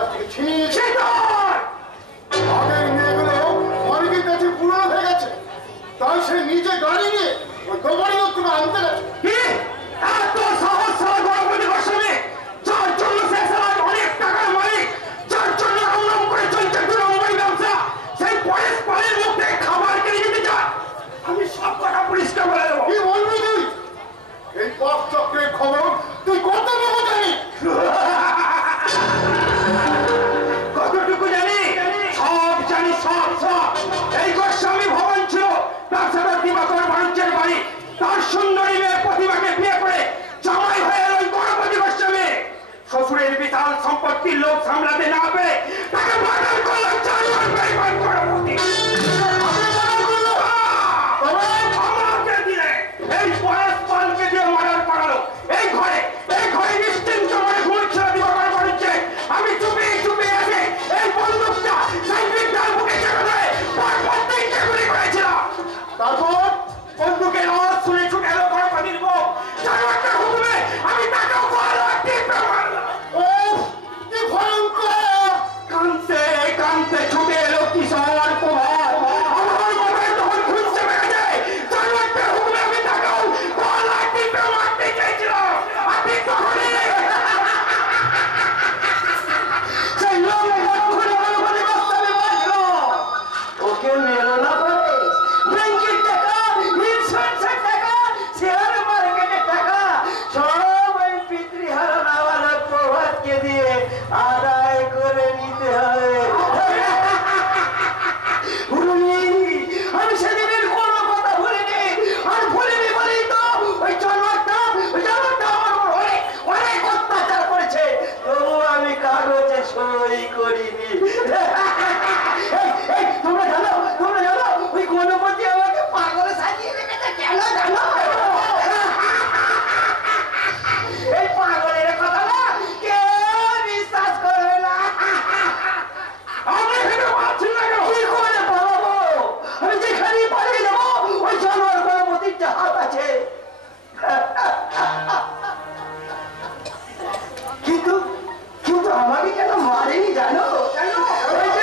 কাছ থেকে ছিনিয়ে আগের মেয়েগুলো অনেকের কাছে পুরনো হয়ে গেছে, তাই সে নিজে গাড়ি নিয়ে ওই দোকানি লোককে আনতে গেছে। এত সাহস গণপতি গোস্বামী, যার জন্য সে অনেক টাকার মালিক, যার জন্য রাম করে চলছে দুরম্বরী ব্যবসা, সেই পরেশ পালের মুখ থেকে খাবার কিনে দিতে চায়। আমি সব কথা পুলিশকে বলে দেবো। কি বলবি তুই? এই পথ চক্রের খবর তুই কতটুকু জানিস? কতটুকু জানি? সব জানি, সব সব। এই গোস্বামী ভবন ছিল ব্যবসাদার দিবাকর বাণিজ্যের বাড়ি। তার সুন্দরী মেয়ে প্রতিভাকে বিয়ে করে জামাই হয়ে ওই গণপতি গোস্বামী শ্বশুরের বিশাল সম্পত্তির লোক সামলাতে না পেরে তাকে মার্ডার করলো জানোয়ার বেঈমান গণপতি। আমাকে দিয়ে এই পরেশ পালকে দিয়ে মার্ডার করালো। এই ঘরে নিশ্চিন্ত মনে ঘুরছিল দিবাকর বাণিজ্যে। আমি চুপি চুপি এসে এই বন্দুকটা সাইকেলটার বুকে চেপে ধরে পরপর তিনটে গুলি করেছিলাম। তারপর বন্দুকের আওয়াজ শুনে ছুটে এলো গণপতির বউ। জানোয়ারটার হুকুমে আমি তাকেও গলা টিপে মারলাম। ও কি ভয়ঙ্কর! কানতে কানতে ছুটে এলো কিশোর কুমার। আমার মাথায় তখন খুন চেপে গেছে। জানোয়ারটার হুকুমে আমি তাকেও গলা টিপে মারতে চেয়েছিলাম। আপনি তখনই সেই লোক গণপতি গোস্বামী বলছিল, ওকে মেরো না পরেশ। ব্যাংকের টাকা, ইন্স্যুরেন্সের টাকা, শেয়ার মার্কেটের টাকা সব ওই পিতৃহারা নাওয়ালা প্রভাতকে দিয়ে আদায় করে নিতে হবে। আমি সেদিনের কোনো কথা ভুলিনি, আর ভুলিনি বলেই তো ওই জানোয়ারটা আমার উপর অনেক অত্যাচার করেছে। তবু আমি কাগজে সই করিনি। তোমরা জানো ওই গণপতি আমাকে পাগলে সাজিয়ে রেখেছে কেন জানো? এই পাগলের কথা না কেউ বিশ্বাস করবে না। আমি এখানে পাচ্ছি না কেন? কি করে পালাবো? আমি যেখানেই পালিয়ে যাবো ওই জানোয়ার গণপতির যে হাত আছে। কিন্তু আমাকে কেন মারেনি জানো? ওই যে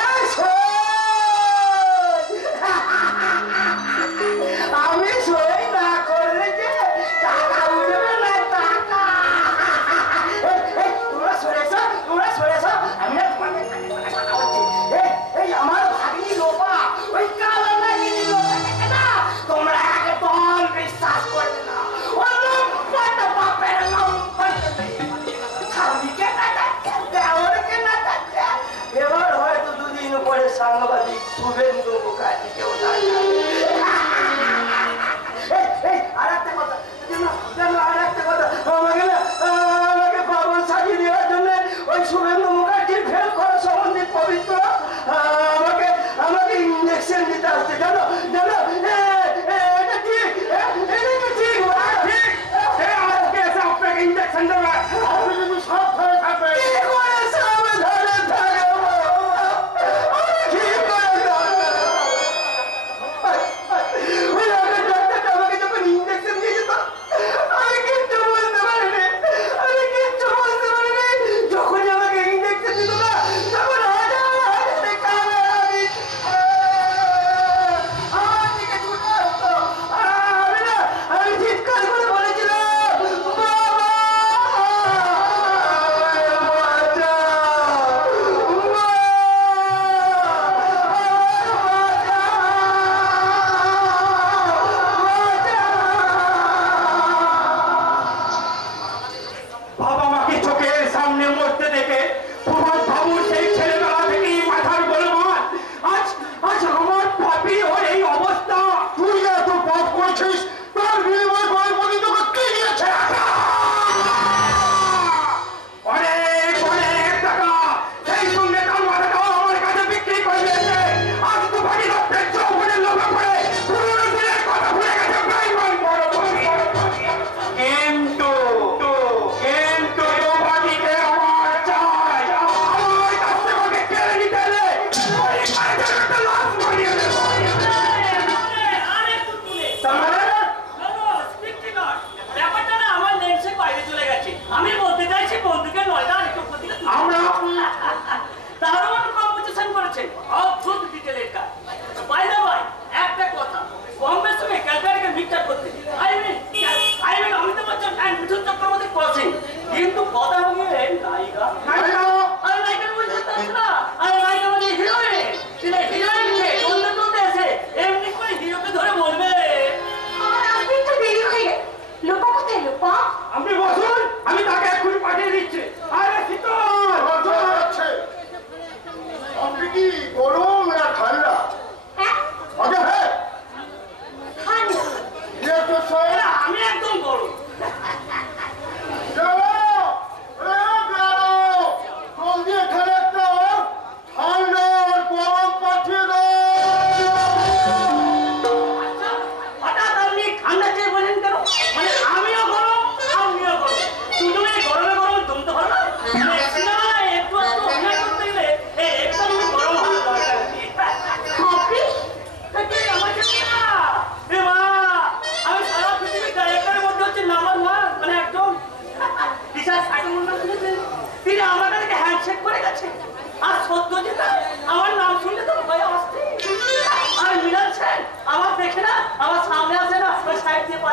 আমি সই না করলে যে টাকা উঠবে না, টাকা। তোমরা সরেছ, আমি না তোমাকে কথা বলছি। এই আমার ভাগ্নি লোপা, ওই কালো নাগিনী লোপাটাকে না তোমরা একদম বিশ্বাস করবে না। ও লম্পট বাপের লম্পট স্বামীকে না যাচ্ছে, দেওরকে না যাচ্ছে। এবার হয়তো দুদিন পরে সাংবাদিক শুভেন্দু মুখার্জিকেও আমাকে পাগল সাজিয়ে দেওয়ার জন্য ওই শুভেন্দু মুখার্জির ফেল করা সম্বন্ধে পবিত্র আমাকে ইঞ্জেকশন দিতে আসছে। জানো এটা ঠিক, আজকে এসে আপনাকে ইঞ্জেকশন দেবে। আপনি কিন্তু সাবধানে থাকবেন।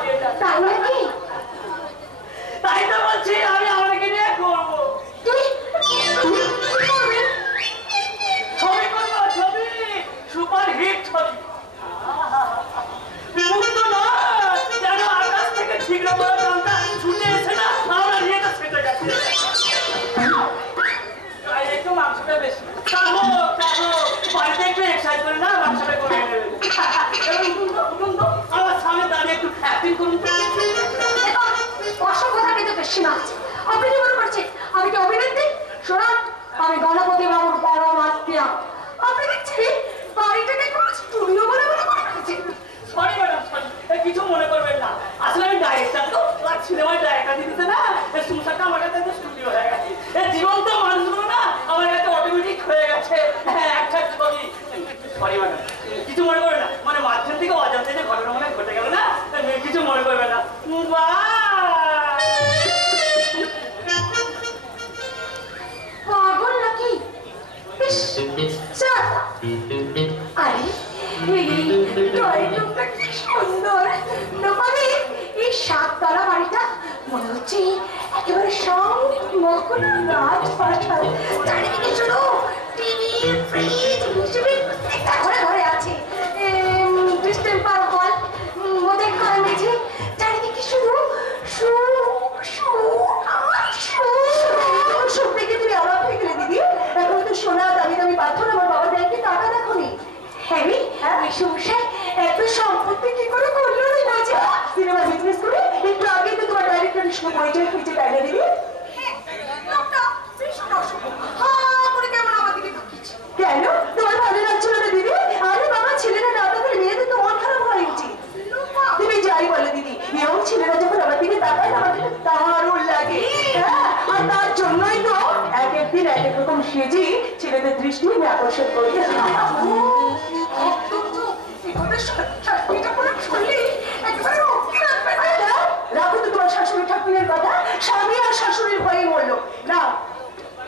পালিয়ে যাবে। তাই নাকি? তাই তো বলছি আমি আমাকে নিয়ে করবো তুই তুই কি করবি? ছবি করবো, ছবি সুপার হিট ছবি। বিমুক্ত না যেন আকাশ থেকে ঠিকরা পড়া গানটা ছুটে এসে না আমরা নিয়েটা সেটে গেছে। তাই একটু মাংসটা বেশি চাহো চাহো বাড়িতে একটু এক্সাইজ করে না মাংসটা করে নেবে। এবার উঠুন তো আমার সামনে দাঁড়িয়ে একটু অ্যাক্টিং করুন তো। অসংখ্য থাকে তো বেশি না আছে। আপনি কি মনে করছেন আমি কি অভিনেত্রী? শোনান, আমি গণপতি বাবুর পরম আত্মীয়া। আপনি দেখছি বাড়িটাকে কোনো স্টুডিও বলে মনে করে রেখেছেন। সরি ম্যাডাম সরি, কিছু মনে করবেন না। আসলে আমি ডাইরেক্টর তো সিনেমার ডাইরেক্টর দিতে না সংসারটা আমার কাছে স্টুডিও হয়ে গেছে। এই জীবন্ত মানুষগুলো না আমার কাছে অটোমেটিক হয়ে গেছে একটা ছবি। সরি ম্যাডাম, কিছু মনে করবেন না। মানে মাধ্যম থেকে অজান্তে যে ঘটনা মনে ঘটে গেল না, কিছু মনে করবেন না। পাগল নাকি? ইস, চাপ। আরে এই ড্রয়িং রুমটা কি সুন্দর। নবাবে এই সাততলা বাড়িটা মনে হচ্ছে একেবারে সংমগ্ন রাজপ্রাসাদ। চারিদিকে শুধু টিভি, ফ্রিজ, মিশিবি একটা ঘরে ঘরে আছে। ডিস্টেম্পার হল, মোদের ঘর মেঝে, চারিদিকে শুধু সুখ সুখ আর সুখ। সুখ দেখে তুমি অবাক হয়ে গেলে দিদি। এখন তো সোনা দামি দামি পাথর আমার বাবা ব্যাংকে টাকা দেখোনি। হ্যাঁ সমস্যায় এত সম্পত্তি কি করে করলো রে বাজা? সিনেমা বিজনেস করে একটু আগে তো তোমার ডাইরেক্টরের সঙ্গে পরিচয় হয়েছে, তাই না দিদি? কেন তোমার ভালো লাগছিল না দিদি? আরে বাবা, ছেলেরা না তাহলে মেয়েদের তো মন খারাপ হয় উচিত। তুমি যাই বলো দিদি, এবং ছেলেরা যখন আমার দিকে তাকায় না আমাকে দারুণ লাগে। হ্যাঁ, আর তার জন্যই তো এক একদিন এক এক রকম সেজি ছেলেদের দৃষ্টি আমি আকর্ষণ করি। রাখো তো তোমার শাশুড়ি ঠাকুরের কথা। স্বামী আর শাশুড়ির ভয়ে মরলো না।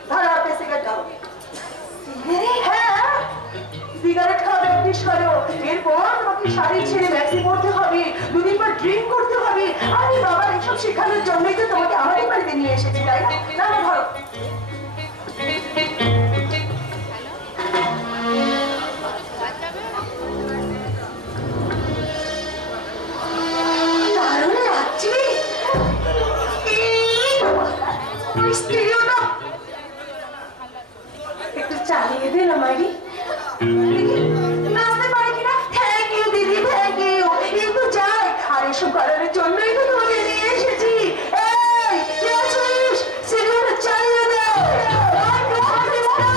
ধরো আপনি সিগারেট খাও। হ্যাঁ, সিগারেট খাওয়া প্র্যাকটিস করো। এরপর তোমাকে শাড়ি ছেড়ে ম্যাক্সি পরতে হবে, দুদিন পর ড্রিঙ্ক করতে হবে। আরে বাবা, এসব শেখানোর জন্যই তো তোমাকে আমারই বাড়িতে নিয়ে এসেছি, তাই না? না না, ধরো। দারুণ লাগছে। এই স্টিরিওটা একটু চালিয়ে দে না মাইরি। নাচতে পারে কিনা? থ্যাংক ইউ দিদি, থ্যাংক ইউ। কিন্তু যাই, আর এসব করার জন্যই তো তোমাকে নিয়ে এসেছি। এই কে আছিস? সিরিয়ালটা চালিয়ে দে। আর কথা দিস না।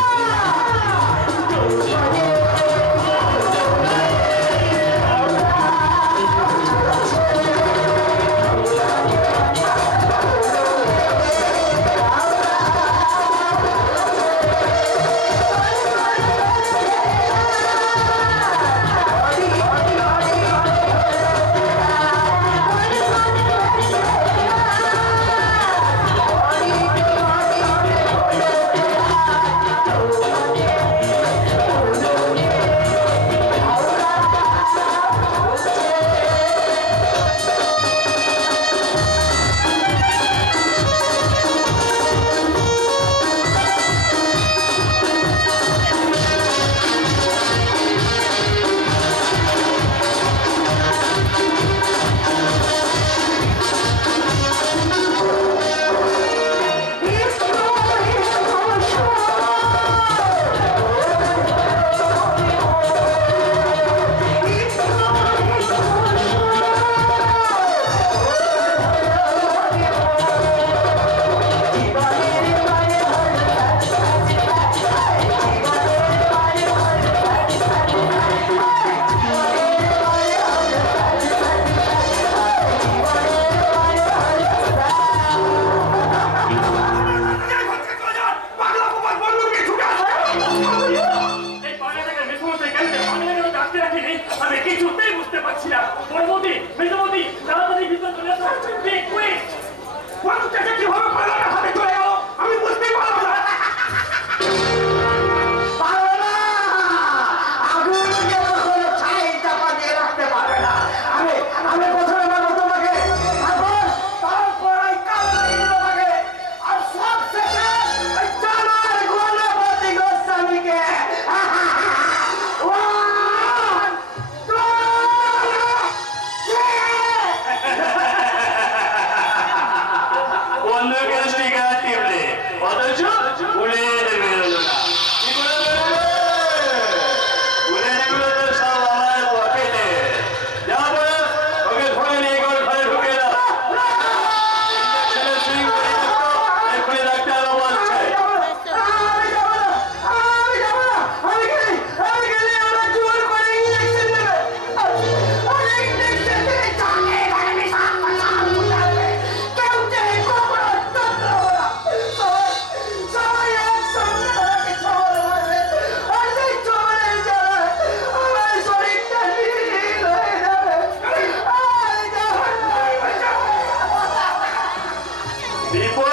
বিপদ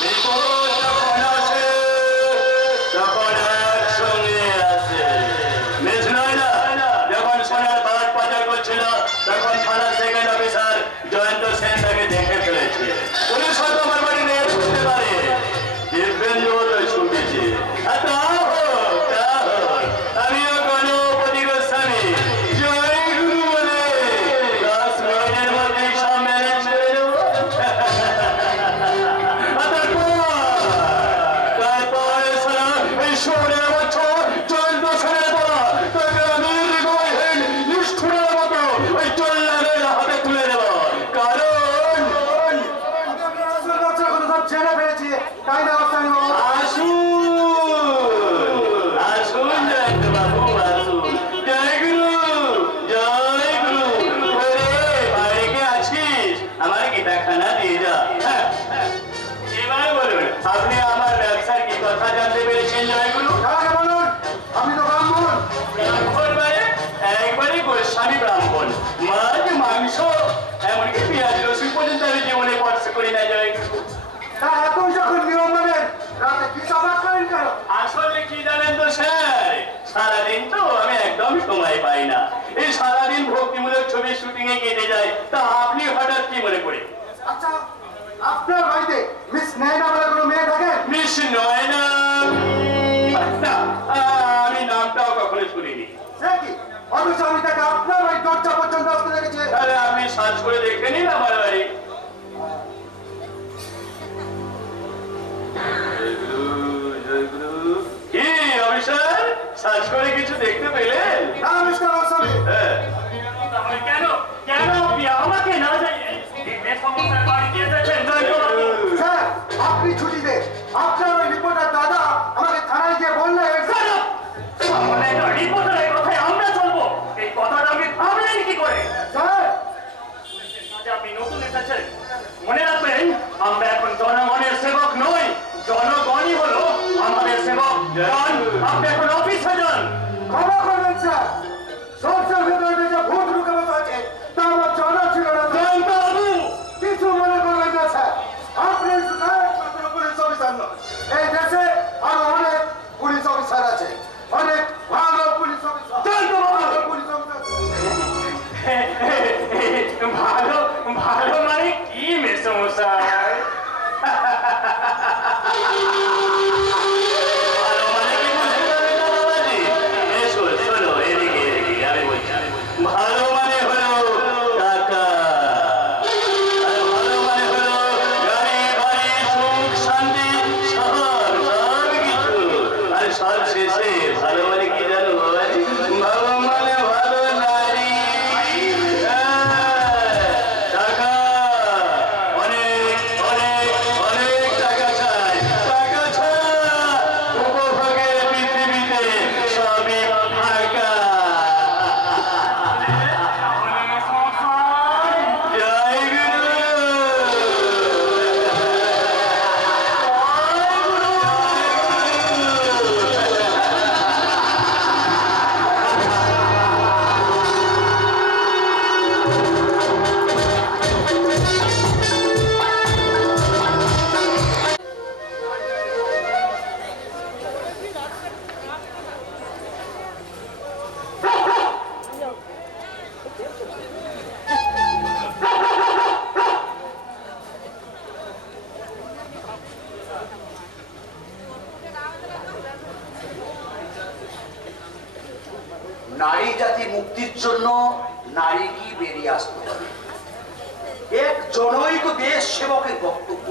বিপদ যখন আসে তখন একসঙ্গে আসে। মিস নয় না, যখন সোনার বাট পাচার করছিল তখন থানা সেকেন্ড অফিসার জয়ন্ত সেন তাকে দেখে ফেলেছে। পুলিশ হয়তো আমার বাড়ি নিয়ে বুঝতে পারে দিব্যেন্দু ছুটেছে। আমিও গণপতি গোস্বামী জয় গুরু বলে 10 মিনিটের মধ্যেই সব ম্যানেজ করে দেবো। তারপর শোনা এই 16 বছর জয়ন্ত সেনের পর তাকে আমি হৃদয়হীন নিষ্ঠুরের মতো ওই চল্লাদের হাতে তুলে দেব। কারণ ছেড়ে পেয়েছি তাই না আসুন জয়ন্ত বাবু আসুন। জয় গুরু জয় গুরু। ওরে বাইরে কে আছিস? আমার গীতাখানা দিয়ে যা। এবার বলুন আপনি আমার ব্যবসার কি কথা জানতে পেরেছেন জয় গুরু? বলুন, আমি তো ব্রাহ্মণ। ব্রাহ্মণ মানে একবারে গোস্বামী ব্রাহ্মণ। মাছ মাংস এমনকি পেঁয়াজ রসুন পর্যন্ত আমি জীবনে স্পর্শ করি না জয় গুরু। তা এখন যখন নিয়ম মানেন রাতে কি চাপা করেন কেন? আসলে কি জানেন তো স্যার, সারাদিন তো আমি একদম সময় পাই না। এই সারাদিন ভক্তিমূলক ছবির শুটিং এ কেটে যায়। তা আপনি হঠাৎ কি মনে করে? আচ্ছা, আপনার বাড়িতে মিস নাইনা বলে কোনো মেয়ে থাকে? মিস নয়না? না, আমি নামটাও কখনো শুনিনি। সে কি? অথচ আমি তাকে আপনার বাড়ির দরজা পর্যন্ত আসতে দেখেছি। তাহলে আপনি সার্চ করে দেখে নিন আমার বাড়ি। কি অফিসার, সার্চ করে কিছু দেখতে পেলেন? না মিস্টার গোস্বামী, হ্যাঁ। তাহলে কেন কেন আপনি আমাকে না জানিয়ে দিব্যের সমস্যার বাড়ি দিয়ে এসেছেন জয়ন্ত বাবু? স্যার আপনি ছুটিতে আপনার ওই রিপোর্টার দাদা আমাকে থানায় গিয়ে বললেন। সামনে একটা রিপোর্টারের কথায় আমরা চলবো, এই কথাটা আপনি ভাবলেন কি করে? স্যার আজ আপনি নতুন এসেছেন, মনে রাখবেন আমরা এখন জনগণের সেবক নই, জনগণই হলো আমাদের সেবক। যান, আপনি এখন অফিসে যান। ক্ষমা করবেন স্যার, সংসার ভেতরে যে ভূত ঢুকে বসে আছে তা আমার জানা ছিল না। জয়ন্ত বাবু, কিছু মনে করবেন না স্যার, আপনি শুধু একমাত্র পুলিশ অফিসার নন। এই দেশে আরো অনেক পুলিশ অফিসার আছে, অনেক ভালো পুলিশ অফিসার। জয়ন্ত বাবু, ভালো পুলিশ অফিসার ভালো ভালো মানে কি মেসমশাই? ভালো মানে কি বুঝতে পারলেন না বাবাজি? এসো, শোনো, এদিকে আমি বলছি। ভালো মানে হলো টাকা, আর ভালো মানে হলো গাড়ি বাড়ি সুখ শান্তি সব কিছু। আর সব শেষে ভালো মানে কি জানো বাবাজি? ভালো মানে ভালো নারী। টাকা অনেক অনেক অনেক টাকা চাই। টাকা ছাড়া উপভোগের পৃথিবীতে সবই ফাঁকা। জয় গুরু। নারী জাতি মুক্তির জন্য নারী কি বেরিয়ে আসতে হবে, এক জনৈক দেশ সেবকের বক্তব্য।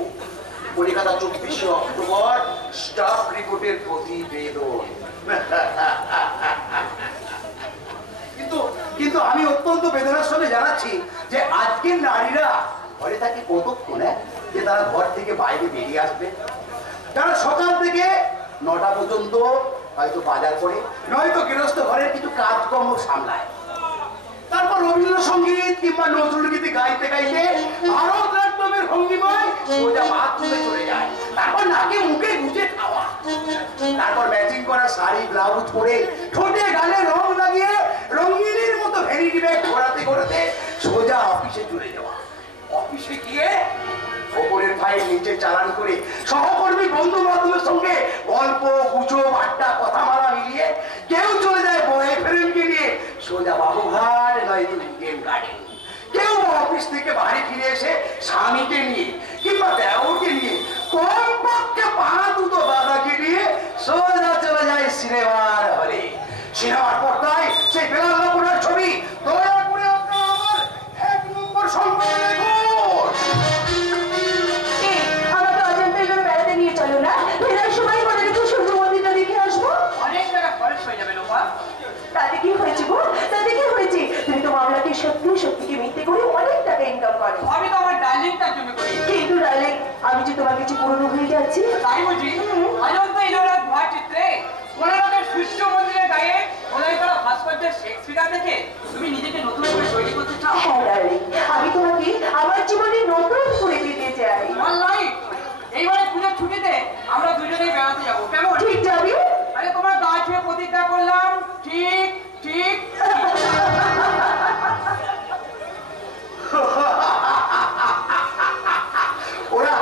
কলিকাতা 24শে অক্টোবর স্টাফ রিপোর্টের প্রতিবেদন। কিন্তু কিন্তু আমি অত্যন্ত বেদনার সঙ্গে জানাচ্ছি যে আজকের নারীরা ঘরে থাকে কতক্ষণ, যে তারা ঘর থেকে বাইরে বেরিয়ে আসবে। তারা সকাল থেকে 9টা পর্যন্ত হয়তো বাজার করে, নয়তো গৃহস্থ ঘরের কিছু কাজকর্ম সামলায়। তারপর রবীন্দ্রসঙ্গীত কিংবা নজরুল গীতি গাইতে গাইতে আরো প্ল্যাটফর্মের ভঙ্গিময় সোজা বাথরুমে চলে যায়। তারপর নাকে মুখে গুজে খাওয়া, তারপর ম্যাচিং করা শাড়ি ব্লাউজ পরে ঠোঁটে গালে রং লাগিয়ে রঙিনীর মতো ভ্যানিটি ব্যাগ ঘোরাতে ঘোরাতে সোজা অফিসে চলে যাওয়া। অফিসে গিয়ে ওপরের ফাইল নিচে চালান করে সহকর্মী বন্ধু বান্ধবের সঙ্গে গল্প গুজব আড্ডা কথা মারা মিলিয়ে কেউ চলে যায় বয়ফ্রেন্ডকে নিয়ে সোজা বাবুঘাট নয়তো ইডেন গার্ডেন। কেউ অফিস থেকে বাড়ি ফিরে এসে স্বামীকে নিয়ে কিংবা দেওরকে নিয়ে কমপক্ষে পা দুটো দাদাকে নিয়ে সোজা চলে যায় সিনেমার হলে। সিনেমার পর্দায় সেই বেলাল কাপুরের ছবি দয়া করে আপনার আমার 1 নম্বর সংবাদে দেখুন। আমাকে অজান্তে এগুলো বেড়াতে নিয়ে চলো না, ফেরার সময় মনে রেখো সূর্য মন্দিরটা দেখে আসবো। অনেক টাকা খরচ হয়ে যাবে লোপা। তাতে কি হয়েছে গো, তাতে কি হয়েছে? তুমি তো মামলাকে সত্যি সত্যিকে মিথ্যে করে অনেক টাকা ইনকাম করো। আমি তো আমার ডার্লিংটার জন্য করি। কিন্তু ডার্লিং, আমি যে তোমার কাছে পুরনো হয়ে যাচ্ছি। তাই বুঝি? অযোধ্যা ইলোরার ভুয়া চিত্রে কোনারকের সূর্য মন্দিরের গায়ে খোদাই করা ভাস্কর্যের সেক্স ফিগার দেখে তুমি নিজেকে নতুন করে তৈরি করতে চাও? হ্যাঁ ডার্লিং, আমি তোমাকে আমার জীবনে নতুন করে দিতে চাই। আমার লাইফ এইবারে পুজোর ছুটিতে আমরা দুজনেই বেড়াতে যাবো, কেমন? ঠিক যাবি? আরে তোমার গা ছুঁয়ে প্রতিজ্ঞা করলাম, ঠিক ঠিক। ওরা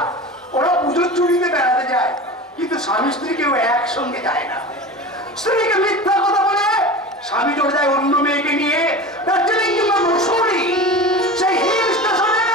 ওরা পুজোর চুরিতে বেড়াতে যায়, কিন্তু স্বামী স্ত্রী কেউ একসঙ্গে যায় না। স্ত্রীকে মিথ্যা কথা বলে স্বামী চলে যায় অন্য মেয়েকে নিয়ে দার্জিলিং কিংবা মসুরি। সেই হিল স্টেশনে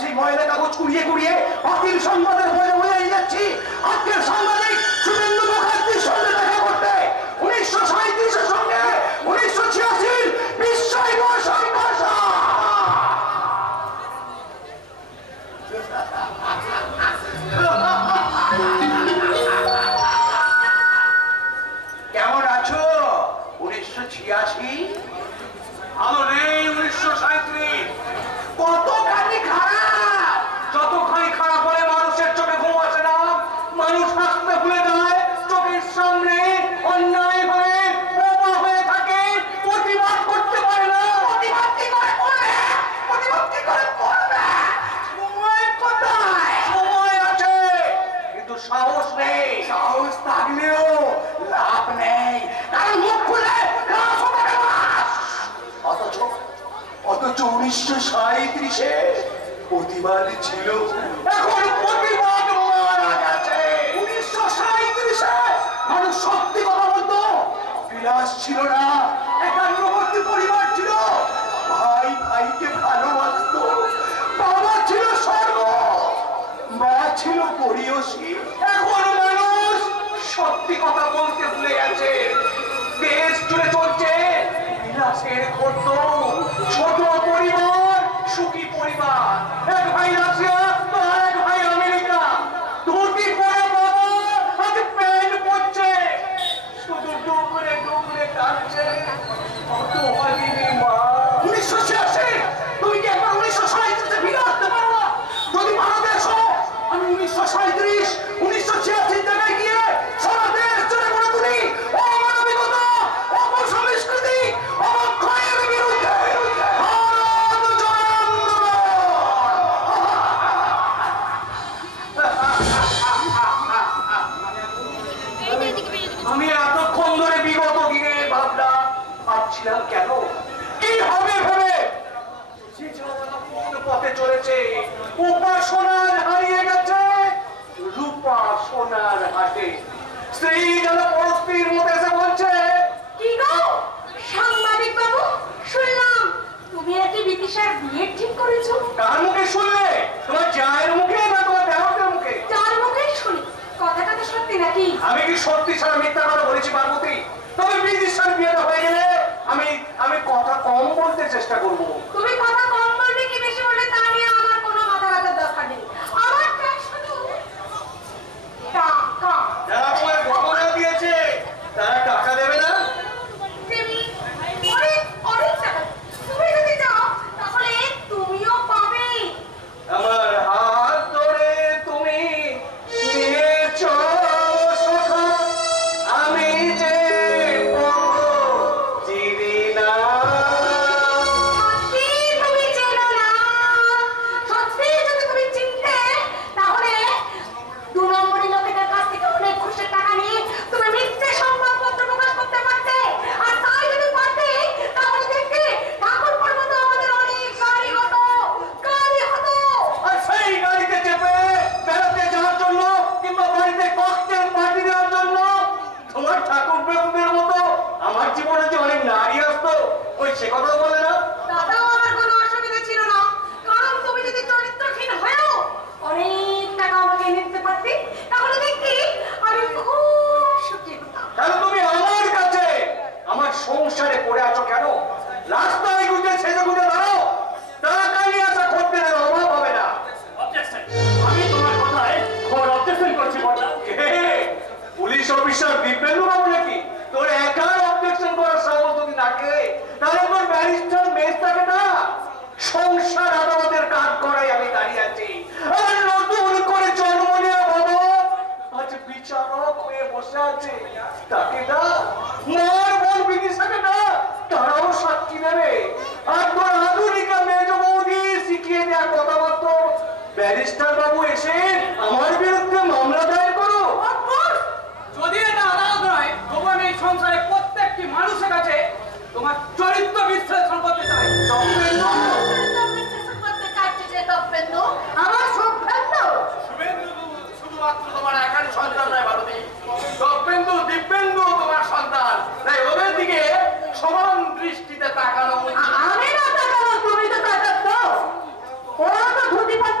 সেই ময়লা কাগজ কুড়িয়ে কুড়িয়ে অখিল সংবাদের বলে বলে যাচ্ছি আজকের সাংবাদিক শুভেন্দু মুখার্জির সঙ্গে দেখা করতে 1937-এর সঙ্গে 1986-র বিস্ময় সংঘর্ষ। কেমন আছো? 1986 ভালো নেই 1937। কতখানি খারাপ। যতখানি খারাপ হলে মানুষের চোখে ঘুম আসে না, মানুষ হাসতে ভুলে যায়, চোখের সামনে অন্যায় হয়ে বোমা হয়ে থাকে, প্রতিবাদ করতে পারে না। প্রতিবাদ কি করে করবে? প্রতিবাদ কি করে করবে? সময় কোথায়? সময় আছে কিন্তু সাহস নেই। সাহস থাকলেও লাভ নেই, কারণ মুখ খুলে লাশ হবে লাশ। অথচ 1937-এ প্রতিবাদ ছিল, এখন প্রতিবাদ মারা গেছে। 1937-এ মানুষ সত্যি কথা বলতো, বিলাস ছিল না, একান্নবর্তী পরিবার ছিল, ভাই ভাইকে ভালোবাসতো, বাবা ছিল স্বর্গ, মা ছিল পরিয়সী। এখন মানুষ সত্যি কথা বলতে ভুলে গেছে। দেশ জুড়ে চলছে বিলাসের ঘটত, ছোট পরিবার, সুখী পরিবার। এক ভাই রাশিয়া, আর এক ভাই আমেরিকা। ধুতি পরে বাবা আজ প্যান্ট পরছে, শুধু ডুকরে ডুকরে কাঁদছে হতভাগিনী মা। 1986, তুমি কি একবার 1937-এ ফিরে আসতে পারো না? যদি ভারতে এসো, আমি 1937, 1986 জায়গায় গিয়ে সারা দেশ জুড়ে করে তুলি অমানবিকতা, অপসংস্কৃতি, অবক্ষয়ের বিরুদ্ধে ভারত জনান্দোলন। আমি এতক্ষণ ধরে বিগত দিনে ভাবছিলাম কেন কি হবে ভেবে, যে যারা কোন পথে চলেছে, উপাসনার হারিয়ে গেছে রূপা সোনার হাটে। স্ত্রী যেন পরস্ত্রীর মধ্যে এসে বলছে, কি গো সাংবাদিক বাবু, শুনলাম তুমি নাকি বিদিশার বিয়ে ঠিক করেছো। কার মুখে শুনলে? তোমার জায়ের মুখে না তোমার দেওয়ার মুখে? যার মুখেই শুনি, কথাটা তো সত্যি নাকি? আমি কি সত্যি ছাড়া মিথ্যা কথা বলেছি পার্বতী? তবে বিদিশার বিয়েটা হয়ে গেলে আমি কথা কম বলতে চেষ্টা করবো। তুমি কথা কম বলবে কি বেশি বলবে তা নিয়ে আমার কোনো মাথা ব্যথার দরকার নেই। আমার চাই শুধু টাকা। যারা তোমার গহনা দিয়েছে তারা টাকা দেবে না? দেবী, অনেক অনেক টাকা। তুমি যদি যাও তাহলে তুমিও পাবে। আমার হাত ধরে তুমি নিয়ে চলো সখা, আমি যে চিনি না। সত্যি তুমি চেনো না? সত্যি যদি তুমি চিনতে তাহলে 2 নম্বরি লোকেদের কাছ থেকে অনেক ঘুষের টাকা নিয়ে তুমি মিথ্যে সংবাদপত্র প্রকাশ করতে পারতে। আর তাই যদি পারতে তাহলে দেখতে ঠাকুরপুর মতো আমাদের অনেক গাড়ি হতো, গাড়ি হতো। আর সেই গাড়িতে চেপে বেড়াতে যাওয়ার জন্য কিংবা বাড়িতে ককটেল পার্টি দেওয়ার জন্য তোমার ঠাকুর বেগমের মতো আমার জীবনে যে অনেক নারী আসতো, ওই সে কথা বলে না। তাতেও আমার কোনো অসুবিধা ছিল না, কারণ তুমি যদি চরিত্রহীন হয়েও অনেক টাকা আমাকে এনে দিতে পারতে তাহলে দেখতে আমি খুব সুখী হতাম। তাহলে তুমি আমার কাছে আমার সংসারে পড়ে আছো কেন? রাস্তায় গুজে সেজে গুজে দাঁড়াও, টাকা নিয়ে আসা খদ্দেরের অভাব হবে না। অবজেকশন, আমি তোমার কথায় ঘোর অবজেকশন করছি বড়দা। কে? পুলিশ অফিসার দিব্যেন্দু বাবু নাকি? তোর একার অবজেকশন করার সাহস যদি থাকে তাহলে তোর ব্যারিস্টার মেজ থাকে না। সংসার আদালতের কাজ করাই আমি দাঁড়িয়ে আছি। আর নতুন করে জন্ম নেওয়া বাবা আজ বিচারক হয়ে বসে আছে। তাকে না, মার বোন বিদিশাকে না, তারাও সাক্ষী দেবে। আর তোর আধুনিকা মেজ বৌদি শিখিয়ে দেওয়ার কথাবার্তা ব্যারিস্টার বাবু এসে আমার বিরুদ্ধে মামলা দায়ের করো। যদি এটা আদালত নয়, তবু আমি এই সংসারে প্রত্যেকটি মানুষের কাছে তোমার চরিত্র বিশ্লেষণ করতে চাই। আমার সৌভাগ্য। শুধুমাত্র তোমার একার সন্তান নয় ভারতী, দব্যেন্দু দিব্যেন্দু তোমার সন্তান। তাই ওদের দিকে সমান দৃষ্টিতে তাকানো উচিত। আমি না তাকাবো, তুমি তো তাকাচ্ছ। ওরা তো ধুতি পাত্র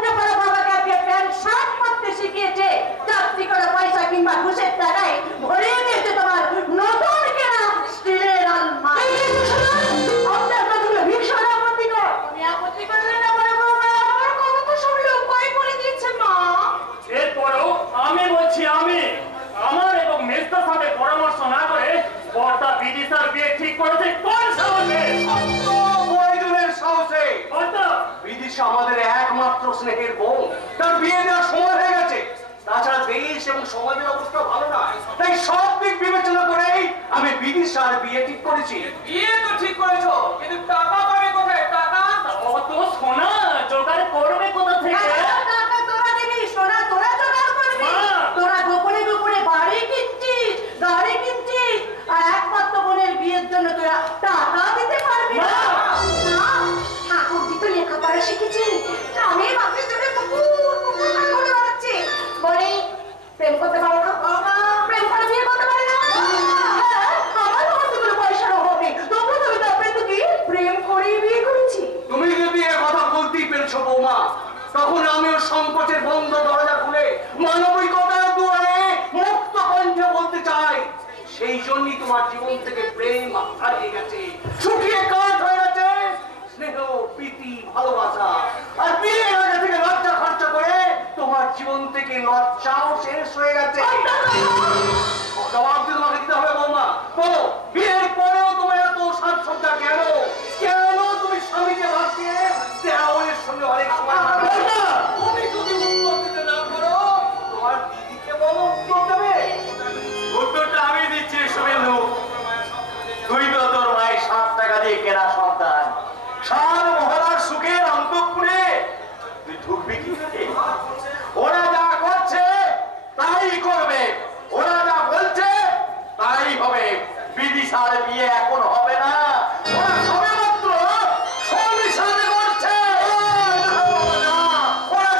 সে আমাদের একমাত্র স্নেহের বোন, তার বিয়ে দেওয়ার সময় হয়ে গেছে। তাছাড়া দেশ এবং সমাজের অবস্থা ভালো নয়, তাই সব দিক বিবেচনা করেই আমি বিদিশার বিয়ে ঠিক করেছি। বিয়ে তো ঠিক করেছো, কিন্তু টাকা পাবে কোথায়? টাকা অত সোনা জোগাড় করবে কোথা থেকে? টাকা তোরা দিবি, সোনা তোরা জোগাড় করবি। মা! তোরা গোপনে গোপনে বাড়ি কিনছিস, গাড়ি কিনছিস, আর একমাত্র বোনের বিয়ের জন্য তোরা টাকা দিতে পারবি না। না, ঠাকুরজি তো লেখাপড়া শিখেছে, আমি বাপের জন্য কুকুর কুকুর করে ঘুরে বেড়াচ্ছে। বলি, প্রেম করতে পারে না? প্রেম করে বিয়ে করতে পারে না? হ্যাঁ, আমার কতগুলো পয়সার অভাবে, তবু তুমি তারপরে তো কি প্রেম করেই বিয়ে করেছি। তুমি যদি এ কথা বলতেই পেরেছো বৌমা, তখন আমিও সংকোচের বন্ধ দরজা খুলে মানবিকতার দুয়ারে মুক্ত কণ্ঠে বলতে চাই, সেই জন্যই তোমার জীবন থেকে প্রেম হারিয়ে গেছে, শুকিয়ে কাঠ হয়ে গেছে স্নেহ, প্রীতি, ভালোবাসা। আর বিয়ের আগে থেকে লজ্জা খরচা করে তোমার জীবন থেকে লজ্জাও শেষ হয়ে গেছে। জবাব দিয়ে তোমাকে দিতে হবে বৌমা। বলো, বিয়ের পরেও তোমার এত সাজসজ্জা কেন? কেন তুমি স্বামীকে ভাগ দিয়ে দেওয়ালের সঙ্গে অনেক সময় কাটাও? তুমি যদি উত্তর দিতে না পারো, তোমার দিদিকে বলো উত্তর দেবে। উত্তরটা আমি দিচ্ছি শুভেন্দু। তুই তো তোর মায়ের 7 টাকা দিয়ে কেনা সন্তান, সার মহলার সুখের অন্তঃপুরে তুই ঢুকবি কি করে? ওরা যা করছে তাই করবে, ওরা যা বলছে তাই হবে। বিদিশার বিয়ে এখন হবে না, ওরা সবে মাত্র সংসারে করছে। ওরা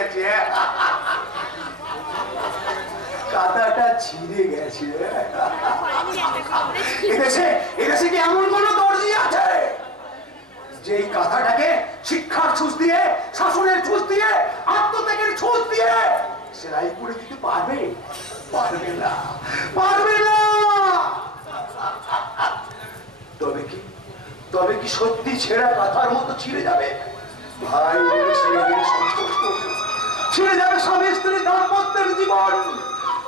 গেছে, কাঁথাটা ছিঁড়ে গেছে। এদেশে কি এমন কোন দর্জি আছে যেই কাঁথাটাকে শিক্ষার ছুঁচ দিয়ে, শাসনের ছুঁচ দিয়ে, আত্মত্যাগের ছুঁচ দিয়ে সেলাই করে দিতে পারবে? পারবে না, পারবে না। তবে কি সত্যি ছেঁড়া কাঁথার মতো ছিঁড়ে যাবে? ভাই ছিঁড়ে যাবে স্বামী স্ত্রী দাম্পত্যের জীবন,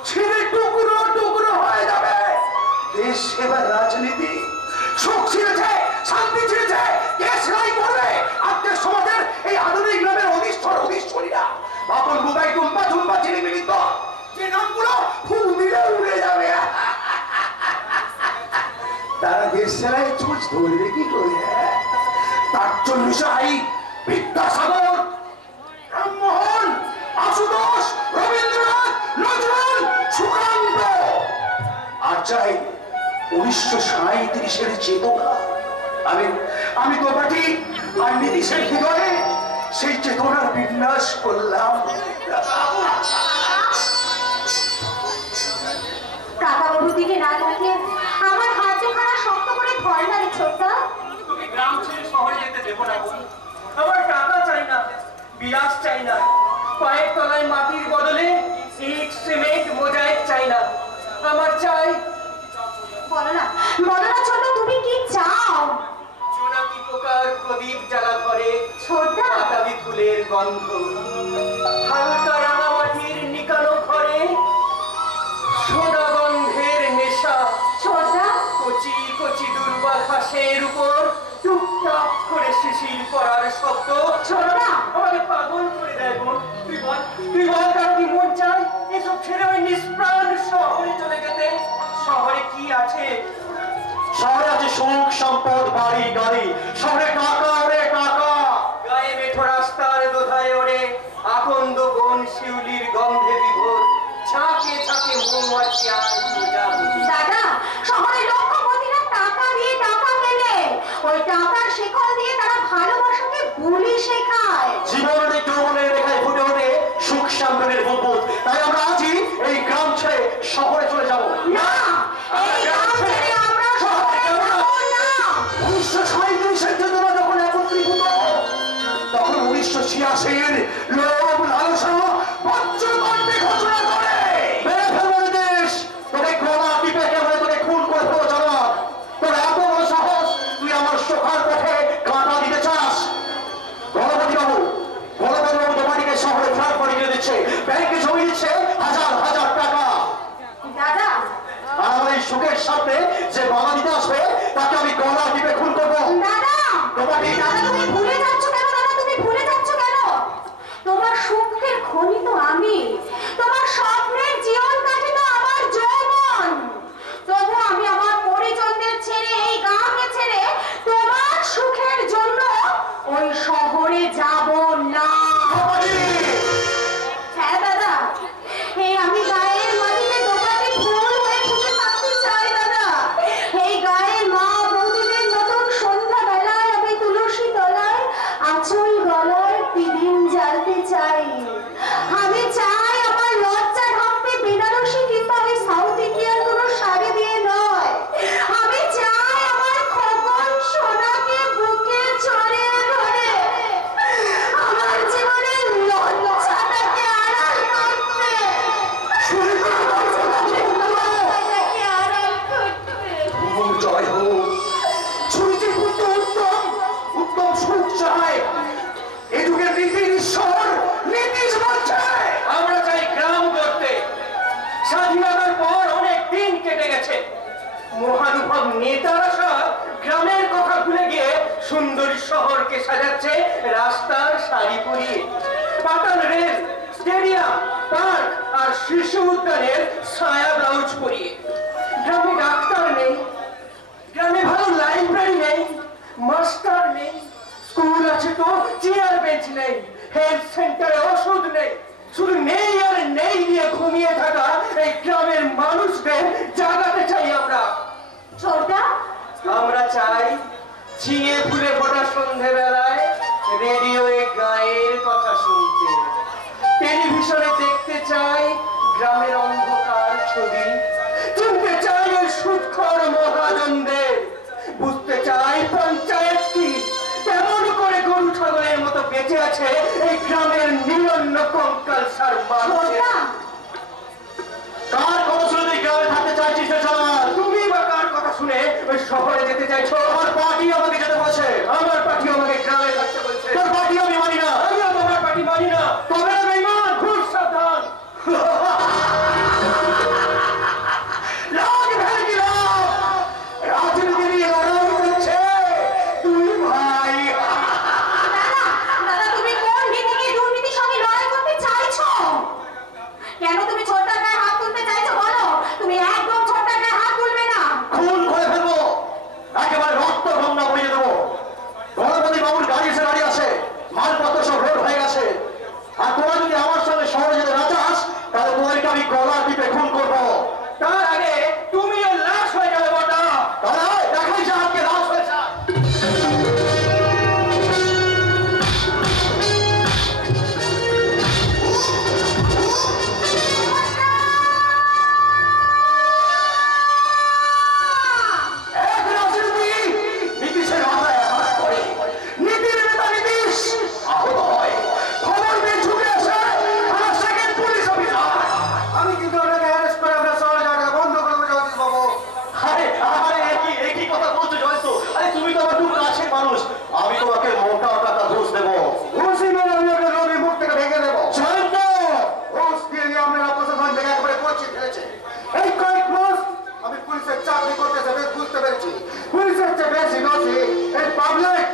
ছিঁড়ে টুকরো টুকরো হয়ে যাবে দেশ সেবার রাজনীতি। সুখ ছিঁড়েছে, শান্তি ছিঁড়েছে, কে সেলাই করবে? আজকের সমাজের এই আধুনিক গ্রামের অধীশ্বরীরা বাপন বুবাই টুম্পা ঝুম্পা ঝিলিমিলি তো যে নামগুলো ফুল দিলে উড়ে যাবে, তারা দেশ সেলাই ছুঁচ ধরবে কি করে? তার জন্য বিদ্যাসাগর, রামমোহন, আশুতোষ, রবীন্দ্রনাথ, নজরুল, সুকান্ত, আর চাই 1937-এর চেতনা। আমি দোপাটি আর নীতিশের হৃদয়ে সেই চেতনার বিন্যাস করলাম। কাকাবাবুর দিকে না তাকিয়ে আমার হাত খানা শক্ত করে ধরে না রে ছোট্টা। তোকে গ্রাম ছেড়ে শহরে যেতে দেবো না বোন। আমার টাকা চাই না, বিলাস চাই না, পায়ের তলায় মাটির বদলে ইট সিমেন্ট মোজাইক চাই না। আমার চাই বলো না ছোট্টা, তুমি কি চাও? জোনাকি পোকার প্রদীপ জ্বালা ঘরে ছোট্টা, বাতাবি ফুলের গন্ধ, হালকা রাঙামাটির নিকানো ঘরে সোনা গন্ধের নেশা, ছোট্টা, কচি কচি দুর্বা ঘাসের উপর টুকটাক করে শিশির পড়ার শব্দ। ছোট্টা, আমাকে পাগল করে দেয় বোন। তুই বল তার কি মন চাই এসব ছেড়ে ওই নিষ্প্রাণ শহরে চলে যেতে? শহরে কি আছে? শহরে আছে সুখ, সম্পদ, বাড়ি, গাড়ি। শহরে টাকা, রে টাকা। গায়ে মেঠো রাস্তার দোধারে ওড়ে আকন্দ বন শিউলির গন্ধে বিভোর, ঝাঁকে ঝাঁকে মৌমাছি আর প্রজাপতি। দাদা, শহরে লক্ষপতিরা টাকা দিয়ে টাকা কেনে, ওই টাকার শেকল দিয়ে তারা ভালোবাসাকে বুলি শেখায়। জীবনের যৌবনের রেখায় ফুটে ওঠে সুখ শান্তির বুদবুদ। তাই আমরা আজই এই গ্রাম ছেড়ে শহরে চলে যাব। না, এই গ্রাম ছেড়ে আমরা শহরে যাব না। 1937-এর চেতনা যখন একত্রীভূত, তখন 1986-এর লোভ লালসা বজ্রকণ্ঠে ঘোষণা করে মেরে ফেলবো দেশ। তোকে গলা টিপে কেমন তোকে খুন করে ফেলো জানা। তোর এত বড় সাহস, তুই আমার সোখার পথে কাঁটা দিতে চাস? গণপতি বাবু তোমাকে শহরে ফ্ল্যাট বাড়ি কিনে দিচ্ছে, ব্যাংকে জমি দিচ্ছে হাজার হাজার টাকা। দাদা, আর আমার এই সুখের সামনে যে বাধা দিতে আসবে তাকে আমি গলা টিপে খুন করবো। দাদা, তোমাকে দাদা, তুমি ভুলে যাচ্ছ কেন? দাদা, তুমি ভুলে যাচ্ছ কেন? তোমার সুখের খনি তো আমি, তোমার স্বপ্নের জীবন কাটে তো আমার যৌবন। তবু আমি আমার পরিজনদের ছেড়ে, এই গ্রামকে ছেড়ে তোমার সুখের জন্য ওই শহরে যাব না। হ্যাঁ দাদা, এই আমি গায়ের মাটিতে দোকানে ফুল হয়ে ফুটে থাকতে চাই দাদা। এই গায়ের মা বৌদিদের নতুন সন্ধ্যা বেলায় আমি তুলসী তলায় আঁচল গলায় পিদিম জ্বালতে চাই। আমি চাই আমার লজ্জা ঢাকতে বেনারসি কিংবা ওই সাউথ ইন্ডিয়ান কোনো শাড়ি দিয়ে নয়। আমি চাই আমার খোকন সোনাকে বুকে জড়িয়ে ধরে আমার জীবনের লজ্জাটাকে আড়াল করতে। লজ্জাটাকে আড়াল করতে। জয় হোক। ছুরিতে করতে উত্তম সুখ চায়। এ যুগের নীতির ঈশ্বর নীতিশ বলছে। আমরা চাই গ্রাম করতে। স্বাধীনতার পর অনেক দিন কেটে গেছে, মহানুভব নেতারা সব গ্রামের কথা ভুলে গিয়ে সুন্দরী শহরকে সাজাচ্ছে রাস্তার শাড়ি পরিয়ে, পাতাল রেল, স্টেডিয়াম, পার্ক আর শিশু উদ্যানের ছায়া ব্লাউজ পরিয়ে। গ্রামে ডাক্তার নেই, গ্রামে ভালো লাইব্রেরি নেই, মাস্টার নেই, স্কুল আছে তো চেয়ার বেঞ্চ নেই, হেলথ সেন্টারে ওষুধ নেই, শুধু নেই আর নেই নিয়ে ঘুমিয়ে থাকা এই গ্রামের মানুষদের জাগাতে চাই আমরা। ছোট্টা, আমরা চাই ঝিঙে ফুলে ফোটা সন্ধেবেলায় রেডিওয়ে গায়ের কথা শুনতে, গ্রামের অন্ধকার ছবি, চিনতে চাই ওই সুৎখর মহাজনদের, বুঝতে চাই পঞ্চায়েত কি, কেমন করে গরু ছাগলের মতো বেঁচে আছে এই গ্রামের নিরন্ন কঙ্কাল সার মানুষের। কার কথা শুনে তুই গ্রামে থাকতে চাইছিস রে শালা? তুমি বা কার কথা শুনে ওই শহরে যেতে চাইছো? আমার পার্টি আমাকে যেতে বলছে। আমার পার্টি আমাকে গ্রামে থাকতে বলছে। তোর পার্টি আমি মানি না। আমিও তোমার পার্টি মানি না। তবে বেঈমান, খুব সাবধান। লাগ ভেলকি লাগ, রাজনীতি নিয়ে লড়াই করছে দুই ভাই। দাদা তুমি কোন নীতিকে দুর্নীতির সঙ্গে লড়াই করতে চাইছো? কেন তুমি ছোট্টার গায়ে হাত তুলতে চাইছো বলো? তুমি একদম ছোট্টার গায়ে হাত তুলবে না। খুন করে ফেলবো, একেবারে রক্ত গঙ্গা বইয়ে দেবো। গণপতি বাবুর গাড়ি এসে দাঁড়িয়ে আছে, মালপত্র সব রোড হয়ে গেছে। আর তোরা যদি আমার সঙ্গে শহরে যেতে না চাস, তাহলে তোমাদেরকে আমি গলা টিপে খুন করবো। তার আগে তুমিও লাশ হয়ে যাবে বটা। তাহলে দেখাই যা আজকে লাশ হয়েছে। এক রাজনীতি নীতিশের মাথায় আঘাত করে, নীতির নেতা নীতিশ আহত হয়, খবর পেয়ে ছুটে আসে আমার সেকেন্ড পুলিশ অফিসার। আমি কিন্তু আপনাকে অ্যারেস্ট করে আপনার শহরে যাওয়াটা বন্ধ করে দেবো জগদীশ বাবু। আরে আরে একই কথা বলছো জয়ন্ত? আরে তুমি তো আমার খুব কাছের মানুষ, আমি তোমাকে মোটা টাকা ঘুষ দেবো। ঘুষি মেরে আমি আপনার রবির মুখ থেকে ভেঙে দেবো। জয়ন্ত, ঘুষ দিয়ে দিয়ে আপনার প্রশাসন থেকে একবারে পৌঁছে ফেলেছে। এই কয়েক মাস আমি পুলিশের চাকরি করতে বেশ বুঝতে পেরেছি, পুলিশের চেয়ে বেশি দোষী এই পাবলিক।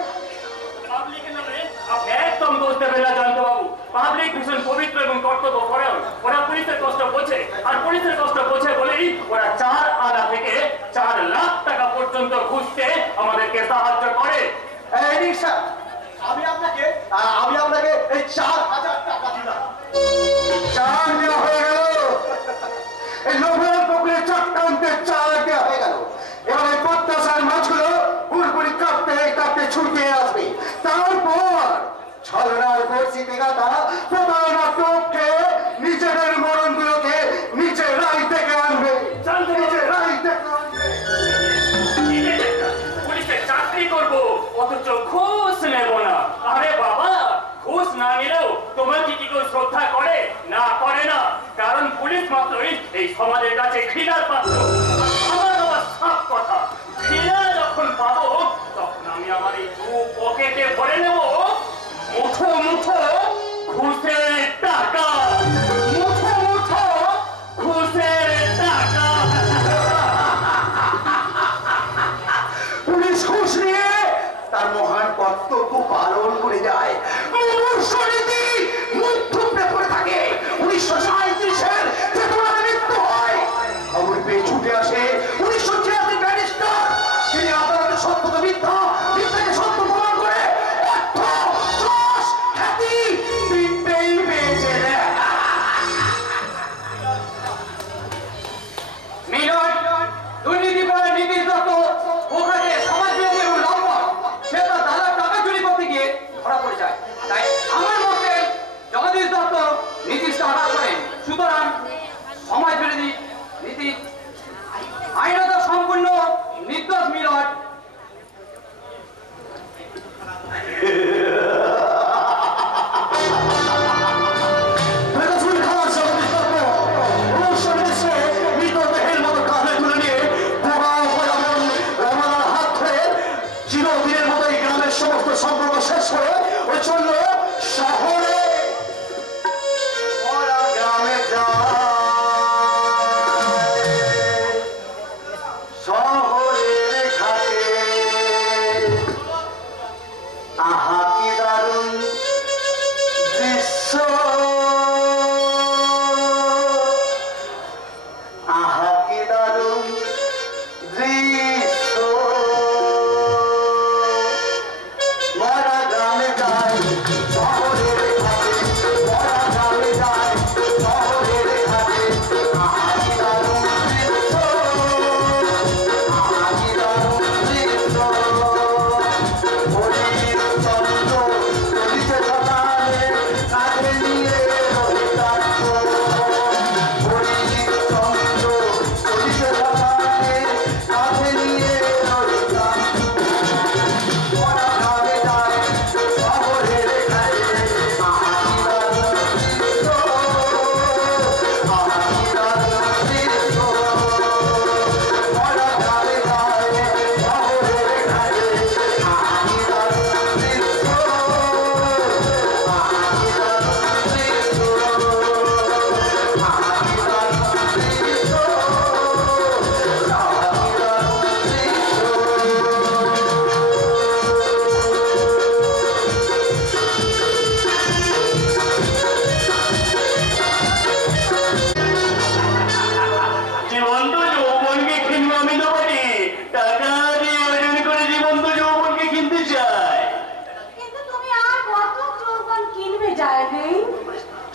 পাবলিকের নামে আপনি একদম দোষ দেবেন না জয়ন্ত বাবু। পাবলিক ভীষণ পবিত্র এবং কর্তব্য পরায়ণ। ওরা পুলিশের কষ্ট বোঝে, আর পুলিশের কষ্ট বোঝে বলেই ওরা 4 আনা থেকে 4 লাখ টাকা পর্যন্ত ঘুষতে আমাদেরকে সাহায্য করে। এই রিক্সা, আমি আপনাকে এই 4,000 টাকা দিলাম। চার দেওয়া হয়ে গেল, এই লোভের পুকুরে চট্টান্তে চার দেওয়া হয়ে গেল। এবার এই প্রত্যাশার মাছগুলো পুরোপুরি কাঁপতে কাঁপতে ছুটে আসবে। তারপর ছলনার বর্ষিতে গাথা প্রতারণার টোপকে নিজেদের মরণগুলোকে নিজেরাই থেকে আনবে, নিজেরাই থেকে আনবে। পুলিশের চাকরি করব অথচ ঘুষ নেব না। আরে বাবা, ঘুষ না নিলেও তোমাকে কি কেউ শ্রদ্ধা করে? না, করে না। কারণ পুলিশ মাত্রই এই সমাজের কাছে ঘৃণার পাত্র। আমার বাবা সাফ কথা, ঘৃণা যখন পাবো তখন আমি আমার এই 2 পকেটে ভরে নেব মুঠো মুঠো ঘুষের টাকা, মুঠো মুঠো ঘুষের টাকা। পুলিশ ঘুষ নিয়ে তার মহান কর্তব্য পালন করে যায়। মুমূর্ষনীতি মুখ থুবড়ে পড়ে থাকে। 1937-এর চেতনার মৃত্যু হয়।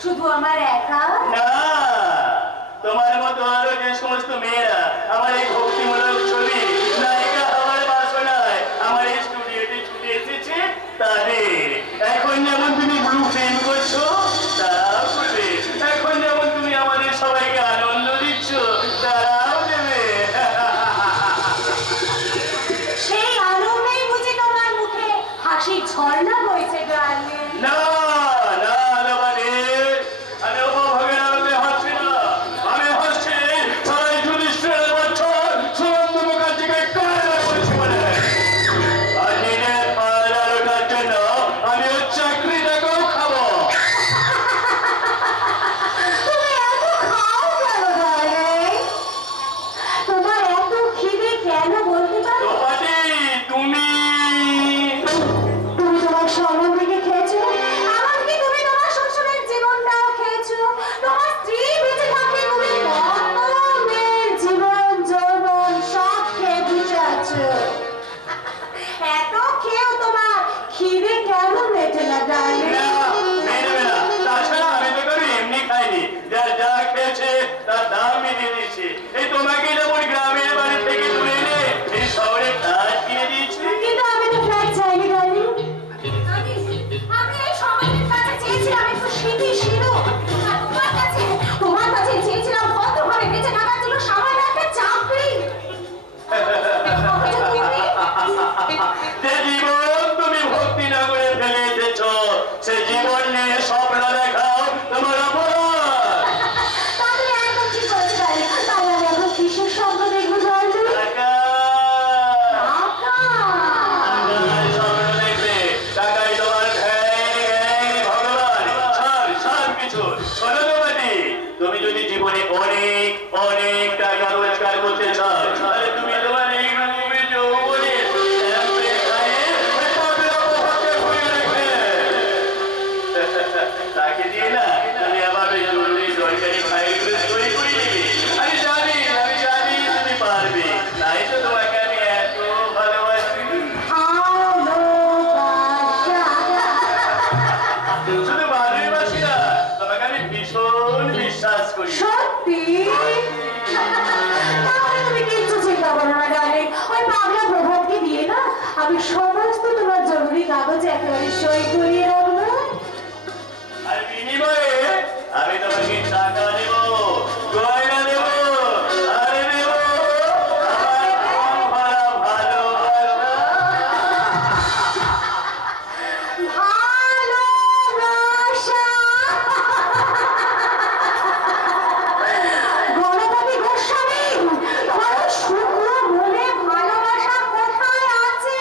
শুধু আমার একা? না, তোমার মতো আরো যে সমস্ত মেয়েরা আমার এই ভক্তিমূলক ছবি নায়িকা হওয়ার বাসনায় আমার এই স্টুডিওতে ছুটে এসেছে তাদের। এখন যেমন তুমি ব্লু ফিল্ম করছো তারাও করবে, এখন যেমন তুমি আমাদের সবাইকে আনন্দ দিচ্ছ তারাও দেবে। সেই আনন্দেই বুঝি তোমার মুখে হাসির ঝর্ণা বইছে গালে? না না মানে আমি উপভোগের আনন্দে হাসছি না, আমি হাসছি সবাই যুধিষ্ঠিরের বছর সুনন্দ মুখার্জিকে কায়দা করেছি বলে। আর নিজের পায়রার ওঠার জন্য আমি ওর চাকরিটাকেও খাবো। তুমি এত খাও কেন গালে? তোমার এত খিদে কেন বলতে পারো? তোমাকে তুমি তুমি তোমার সম্বন্ধে খেয়েছো, এমনকি তুমি তোমার শ্বশুরের জীবনটাও খেয়েছো। তোমার স্ত্রী বেঁচে থাকতে তুমি কত মেয়ের জীবন যৌবন সব খেয়ে বুঝাচ্ছো। এত খেয়েও তোমার খিদে কেন মেটে না গালে? না, মেনে না। তাছাড়া আমি তো কবি এমনি খাইনি, যার যা খেয়েছে তার দাম মিলিয়ে দিয়েছি। এই তোমাকে যেমন গ্রামের বাড়ি থেকে তুলে এনে এই শহরে কাজ কিনে দিয়েছি। কিন্তু আমি তো ফ্ল্যাট চাইনি গালে। আমি এই সমাজের কাছে চেয়েছিলাম একটু স্মৃতিশীল। আর তোমার কাছে চেয়েছিলাম ভদ্রভাবে বেঁচে থাকার জন্য সামান্য একটা চাকরি। যে জীবন তুমি ভক্তি না করে ফেলে এসেছ সে জীবন নিয়ে স্বপ্ন দেখাও তোমার অপরাধ। তাহলে একদম ঠিক বলতে পারি। তাহলে আমি এখন কিসের স্বপ্ন দেখবো গালে? টাকা টাকায় স্বপ্ন দেখবে, টাকাই তোমার ধ্যান, ভগবান সব কিছু। শোনো তোমাকে, তুমি যদি জীবনে অনেক অনেক টাকা রোজগার করতে চাও তাহলে তুমি তোমার এই রূপে যৌবনে শ্যাম্পে খাইয়ে ওই পাগলা পোহাকে ভরে রাখবে। তাকে দিয়ে না তুমি আবার ওই জরুরি সরকারি ফাইলগুলো তৈরি করে নিবে। আমি জানি তুমি পারবে, তাই তো তোমাকে আমি এত ভালোবাসি। শুধু ভালোবাসি না, তোমাকে আমি ভীষণ বিশ্বাস করি। সত্যি? তাহলে তুমি কিচ্ছু চিন্তা করো না গালে। ওই পাগলা প্রভাতকে দিয়ে না আমি সমস্ত তোমার জরুরি কাগজে একেবারে সই করিয়ে রাখবো। আর বিনিময়ে আমি তোমাকে টাকা দেব, গয়না দেব, আর দেব আমার মন ভরা ভালোবাসা। ভালোবাসা। গণপতি গোস্বামী, তোমার শুকনো মনে ভালোবাসা কোথায় আছে?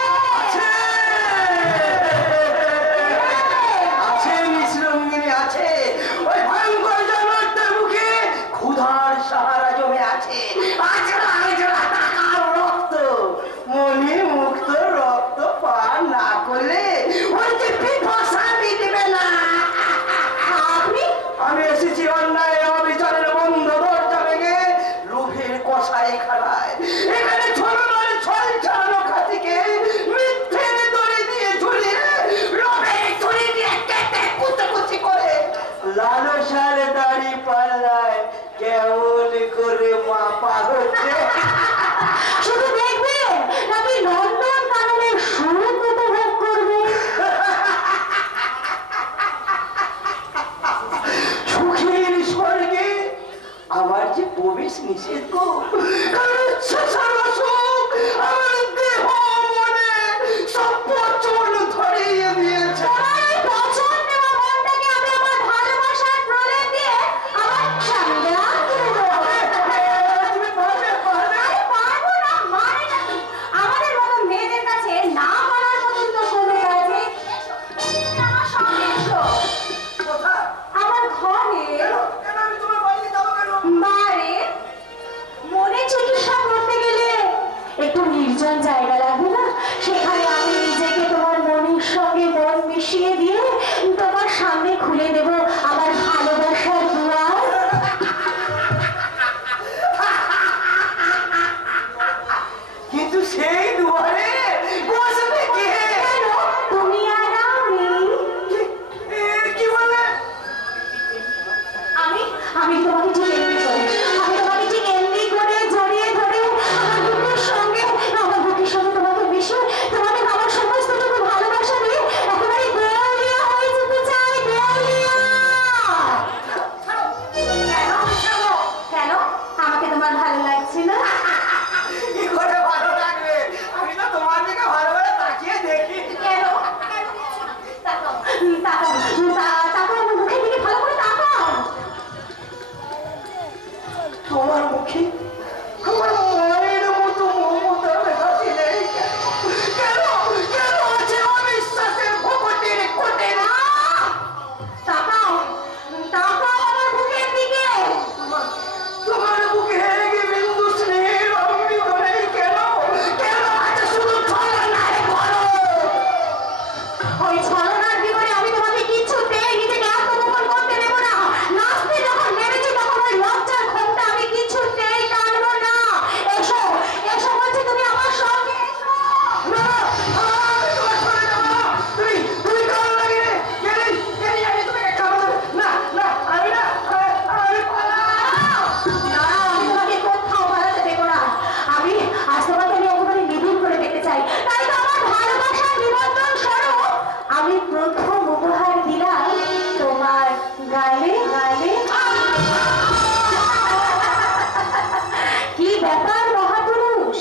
আছে মিশ্রঙ্গিনী আছে, ওই ভয়ঙ্কর জানোয়ারটার মুখে ক্ষুধার সাহারা জমে আছে। আজরা আজরা টাকার রক্ত, মনে মুক্ত রক্ত পান না করলে ওই যে পিপাসা মিটবে না। আমি এসেছি অন্যায় অবিচারের বন্ধ দরজা ভেঙে লোভের কষাই খাড়ায়। এখানে ছলনার ছল চালানো খাতিকে মিথ্যের দড়ি দিয়ে ঝুলিয়ে লোভের ছুরি দিয়ে কেটে কুচি করে লালসার দাড়ি পাল্লায় কেমন করে মাপা হচ্ছে। শুধু দেখবে নাকি নন্দন কাননের সুখ উপভোগ করবে? সুখের স্বর্গে আমার যে প্রবেশ নিষেধ গো। কারণ ইচ্ছা ছাড়া সুখ আমার দেহ মনে সব পচন ধরিয়ে দিয়েছে। তোমার এই পছন্দ নেওয়া মনটাকে আমি আমার ভালোবাসার প্রলেপ দিয়ে আমার চাঙ্গা করে দেবো। তুমি পারবে? আরে পারবো না মানে না কি? আমাদের মতো মেয়েদের কাছে না পারার মতন তো কোনো কাজ নেই। আমার সঙ্গে এসো। কোথায়? আমার ঘরে। কেন আমি তোমার বাড়িতে যাবো কেন? মারে মনে চিকিৎসা করতে গেলে একটু নির্জন আমি তোমাকে ঠিক এমনি করে জড়িয়ে ধরে আমার বুকের সঙ্গে তোমাকে মিশে তোমাকে আমার সমস্তটুকু ভালোবাসা দিয়ে একেবারে দেউলিয়া হয়ে যেতে চাই, দেউলিয়া। কেন আমাকে তোমার ভালো লাগছে না? কি করে ভালো লাগবে? আমি তো তোমার দিকে ভালো করে তাকিয়ে দেখি। কেন? তাকাও, তাকাও আমার মুখের দিকে ভালো করে তাকাও। তোমার মুখে আমার মায়ের মতো মমতার হাসি নেই কেন? কেন আছে অবিশ্বাসের ভবনের কোটে না? তাকাও আমার মুখের দিকে। তোমার বুকে কি বিন্দু স্নেহের অমৃত নেই কেন? কেন আছে শুধু ছলনায় বলো? ওই ছলনার বিবরে আমি তোমাকে কিছুতেই নিজেকে আত্মগোপন করতে দেব না। নাচতে যখন নেমেছি তখন ওই লজ্জার ঘোমটা আমি কিছুতেই টানবো না। এসো বলছি, তুমি আমার সঙ্গে এসো। না, আমি তোমার সরে যাব না। তুমি কাল লাগিয়ে গেলি আমি তোমাকে খাবো না। না, আমি না, আমি পালাও। না, আমি তোমাকে কোথাও পালাতে দেব না। আমি আজ তোমাকে আমি একেবারে নিবিড় করে পেতে চাই। তাই তো আমার ভালোবাসার নিমন্ত্রণ স্বরূপ আমি প্রথম উপহার দিলাম তোমার গালে। কি ব্যাপার মহাপুরুষ,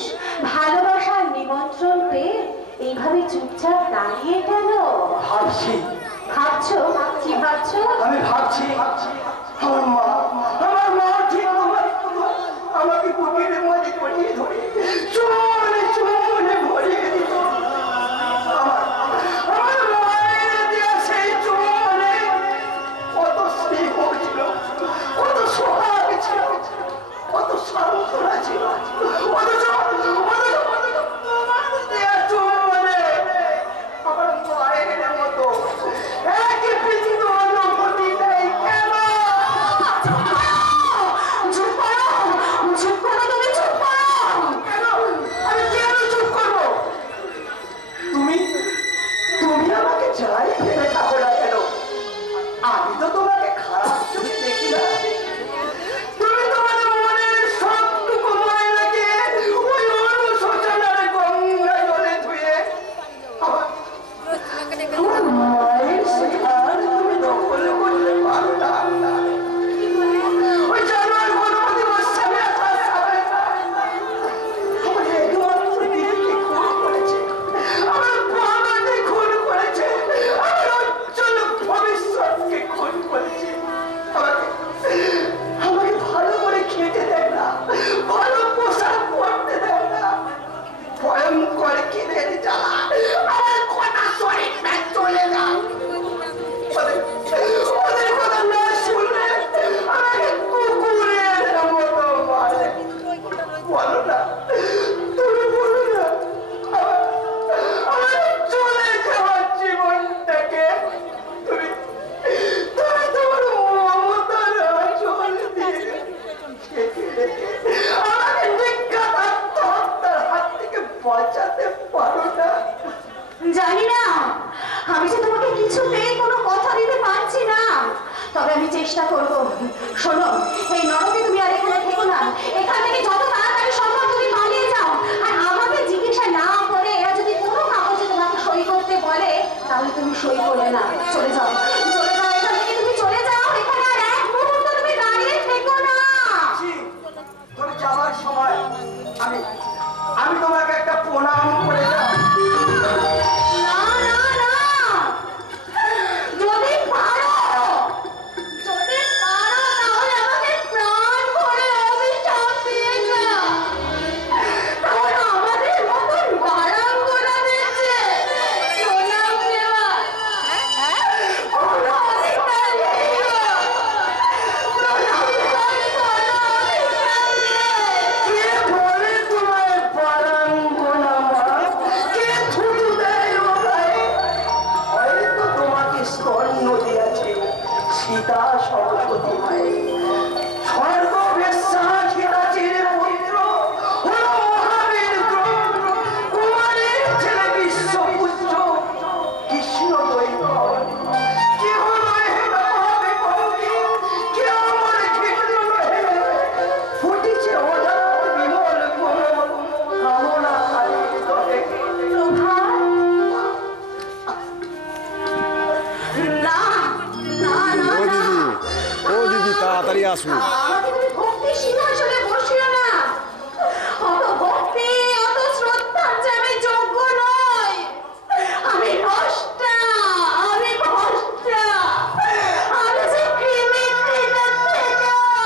ভালোবাসার নিমন্ত্রণ পেয়ে এইভাবে চুপচাপ দাঁড়িয়ে গেল? ভাবছি, ভাবছো? কি ভাবছো? আমি ভাবছি আমার মা ঠিক আমাকে বুকের মধ্যে জড়িয়ে ধরে চুমনে ভরিয়ে দিত। আমার মায়ের দেয়া সেই চুমনে কত স্নেহ ছিল, কত সোহাগ ছিল, কত সান্ত্বনা ছিল। অথচ তোমার দেয়া চুমনে আমার মায়ের মতো এক বিন্দু অনুভূতি নেই কেন? চুপ করো, তুমি চুপ করো। কেন? আমি কেন চুপ করবো? তুমি আমাকে যাই ভেবে থাকো না কেন, আমি তো তোমাকে খারাপ চোখে দেখি না। তুমি তোমার মনের সবটুকু ময়লাকে ওই অনুশোচনার গঙ্গা জলে ধুয়ে আমার মায়ের স্থান তুমি দখল করতে পারো না। ওই জানোয়ার গণপতি গোস্বামী আসার সামনে আমার একমাত্র দিদিকে খুন করেছে, আমার বাবাকে খুন করেছে, আমার উজ্জ্বল ভবিষ্যৎকে খুন করেছে। আমাকে ভালো করে খেতে দেয় না, ভালো পোশাক পরতে দেয় না, ভয়ঙ্কর খিদের জ্বালা আমার গোটা শরীরটা চলে যায়। ওদের কথা না শুনলে আমাকে কুকুরের মতো মারে। বলো না, তুমি বলো না, আমার চলে যাওয়ার জীবনটাকে তুমি তোমার মমতার আঁচল দিয়ে ঢেকে রেখে আমাকে নিজ্ঞাত আত্মহত্যার হাত থেকে বাঁচাতে পারো না। জানি না, আমি যে তোমাকে কিছুতেই কোনো কথা দিতে পারছি না, তবে আমি চেষ্টা করব। শোনো, এই নরকে তুমি আর এখানে থেকো না, এখান থেকে যত তাড়াতাড়ি সম্ভব তুমি পালিয়ে যাও। আর আমাকে জিজ্ঞাসা না করে এরা যদি কোনো কাগজে তোমাকে সই করতে বলে তাহলে তুমি সই করবে না, চলে যাও, এখান থেকে তুমি চলে যাও। এখানে আর এক মুহূর্ত তুমি দাঁড়িয়ে থেকো না। তুমি যাওয়ার সময় আমি তোমাকে একটা প্রণাম করে যাও। না, যদি পারো তাহলে আমাকে প্রাণ ভরে অভিশাপ দিয়ে যাও। তাহলে আমাদের মতন বারাঙ্গনাদের যে প্রণাম দেওয়ার কোনো অধিকার নেই গো। প্রণাম দেওয়ার কোনো অধিকার নেই। কে বলে তোমায় পারাঙ্গনা মা? কে থুতু দেয় ও গায়ে? হয়তো তোমাকে স্তন্য দিয়েছে সীতা সরস্বতী মায়ের। সর্ববেশ্যা সীতাচির পুত্র হলো মহাবীর দ্রোণ, কুমারের ছেলে বিশ্বপুত্র কৃষ্ণ দৈবন। কে হলো হে মহাবিপন্থী, কে আমার ঘৃত তাড়াতাড়ি আসুন। আমাকে তুমি ভক্তি সিংহাসনে বসিও না। অত ভক্তি অত শ্রদ্ধার যে আমি যোগ্য নই। আমি নষ্টা, আমি ভ্রষ্টা, আমি যে ক্রিমির থেকে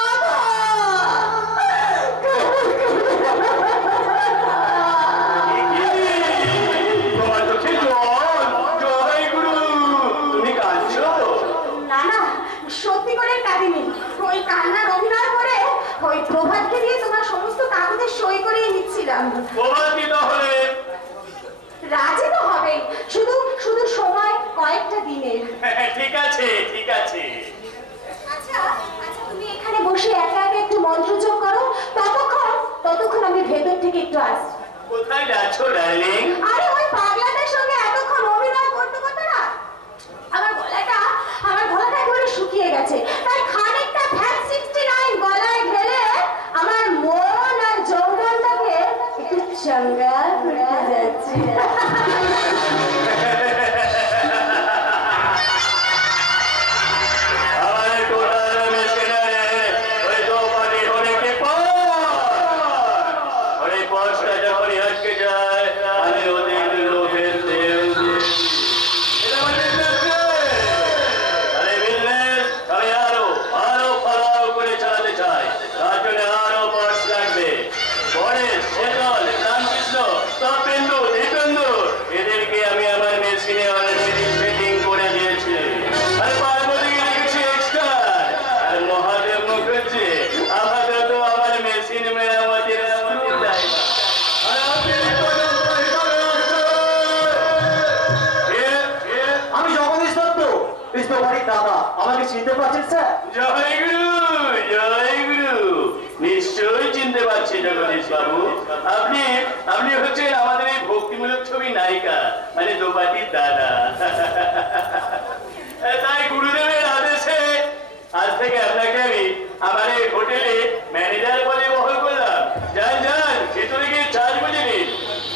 অধম। তোমার চোখে জল, জয় গুরু। তুমি কাঁদছো? না না, সত্যি করে কাঁদিনি। ওই কান্নার অভিনয় করে ওই প্রভাতকে দিয়ে তোমার সমস্ত কাগজে সই করিয়ে নিচ্ছিলাম। তোমার কি তাহলে? রাজি তো হবে, শুধু শুধু সময় কয়েকটা দিনের। ঠিক আছে, ঠিক আছে। আচ্ছা আচ্ছা, তুমি এখানে বসে একা একা একটু মন্ত্রযোগ করো, ততক্ষণ আমি ভেতর থেকে একটু আসছি। কোথায় যাচ্ছ ডার্লিং? আরে ওই পাগলাদের সঙ্গে এতক্ষণ অভিনয় করতে করতে না আমার গলাটা একেবারে শুকিয়ে গেছে। তাই খানিকটা ফ্যাট 69 গলায় ঢেলে আমার মন আর যৌবনটাকে একটু চাঙ্গা করতে যাচ্ছি। আমার টোটাল মেশিনারে ওই দোকানে অনেকে ওই পয়সা যখনই আটকে যায় আমি ওদের লোভের তেল দিই। এটা আমার business রে। আরে business আমি আরো ফলাও করে চালাতে চাই। তার জন্য আরো পার্টস লাগবে। গণেশ, শেতল, রামকৃষ্ণ, তপেন্দু, দীপেন্দু এদেরকে আমি আমার মেশিনে অলরেডি সেটিং করে দিয়েছি। আর পার্বতীকে রেখেছি এক্সট্রা। আর মহাদেব মুখার্জি আপাতত আমার মেশিন মেরামতির দায়িত্ব। আর আপনি আমি জগদীশ দত্ত, কৃষ্ণবাড়ির দাদা। আমাকে চিনতে পারছেন স্যার? জয় গুরু, জয় গুরু। নিশ্চয়ই চিনতে পারছি জগদীশ বাবু। আপনি আপনি হচ্ছেন আমাদের এই ভক্তিমূলক ছবি নায়িকা, মানে দোপাটির দাদা। তাই গুরুদেবের আদেশে আজ থেকে আপনাকে আমি আমার এই হোটেলে ম্যানেজার পদে বহল করলাম। যান ভেতরে গিয়ে চার্জ বুঝে নিন।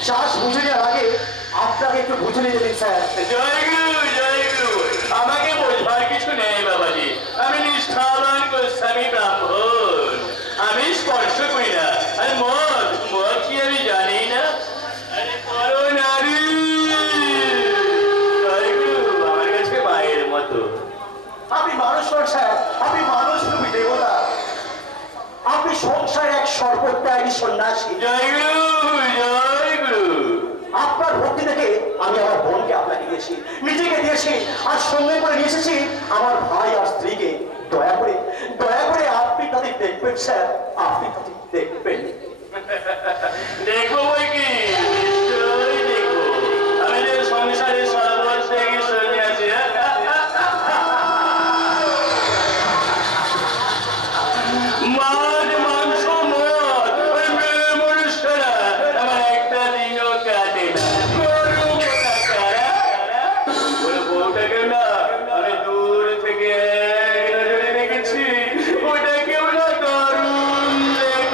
শ্বাস বুঝে নেওয়ার আগে আপনাকে একটু বুঝে নিয়ে যেতেন স্যার। জয় গুরু, জয় গুরু। আমাকে বোঝবার কিছু নেই বাবাজি। আমি নিষ্ঠাবান গোস্বামী ব্রাহ্মণ। আমি স্পর্শ করি না। আর মদ কি আমি জানি না? আরে পর নারী। জয় গুরু, আমার কাছে মায়ের মতো। আপনি মানুষ নন স্যার, আপনি মানুষ রূপী দেবতা। আপনি সংসারের এক সর্বত্যাগী সন্ন্যাসী। জয় গুরু, জয় গুরু। আপনার ভক্তি থেকে আমি আমার বোনকে আপনাকে দিয়েছি, নিজেকে দিয়েছি, আর সঙ্গে করে নিয়ে এসেছি আমার ভাই আর স্ত্রীকে। দয়া করে আপনি তাদের দেখবেন স্যার, আপনি তাদের দেখবেন। দেখবো বই কি, নিশ্চয়ই দেখবো। আমি যে সংসারে সর্বত্যাগী সন্ন্যাসী। মাছ, মাংস, মদ, ওই মেয়ে মানুষরা আমার একটা দিনও কাটে না। গরু কোথাকারা। ওর বউটাকে না আমি দূর থেকে এক নজরে দেখেছি। ওটাকেও না দারুণ দেখতে।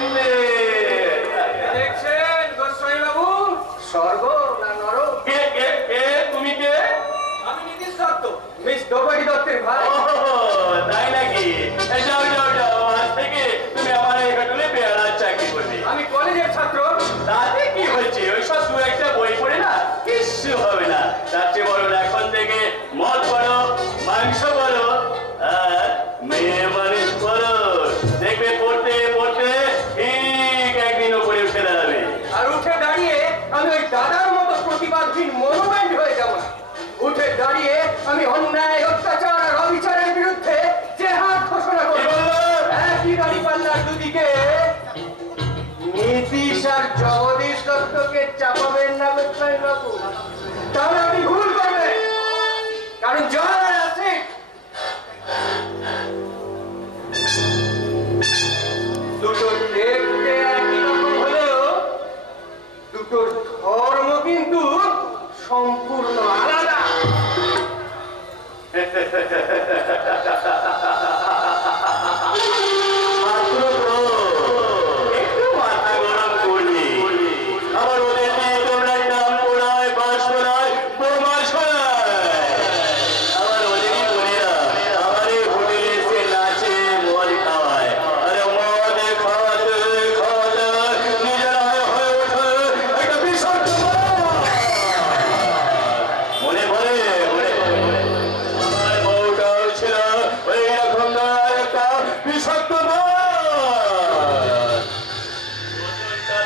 সত্যবান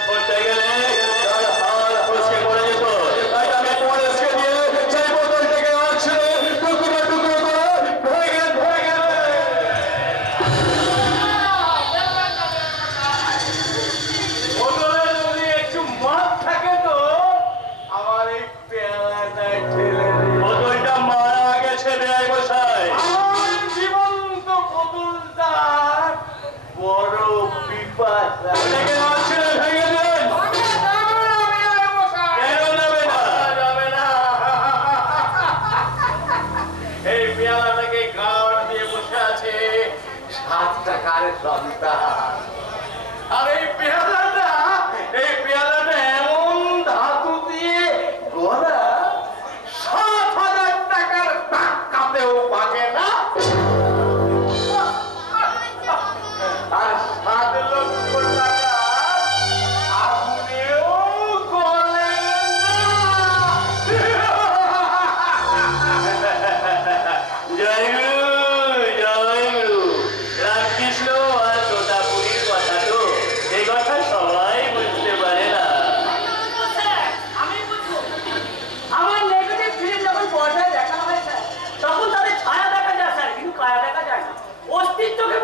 ধরতে গেলে তার হাত ফসকে পড়ে যেত। তাই আমি পুলিশকে দিয়ে সেই বোতলটাকে আছড়ে টুকরো টুকরো করে ভেঙে ভেঙে বোতলে যদি একটু মদ থাকে তো আমার এই পেয়ালাটায় ঠেলে দে। বোতলটা মারা গেছে বেআই মশাই। আমার জীবন্ত বোতলটা বড় পিপাসা। এটাকে আছড়ে ভেঙে দেন। কেন নেবে না? যাবে না। এই পেয়ালাটাকে গাওয়ার দিয়ে বসে আছে 7 টাকার সন্তান। আর এই পেয়ালাটা এমন ধাতু দিয়ে গড়া 7,000 টাকার টাকাতেও পাবে না। আর 7 লক্ষ টাকা আগুনেও গলে না। জয় গুরু, জয় গুরু। রামকৃষ্ণ আর তোতাপুরীর কথা তো এই কথা সবাই বুঝতে পারে না। স্যার, আমি বুঝবো। আমার নেগেটিভ ফিল্ম যখন পর্দায় দেখানো হয় স্যার, তখন তাদের ছায়া দেখা যায় স্যার, কিন্তু কায়া দেখা যায় না। অস্তিত্বকে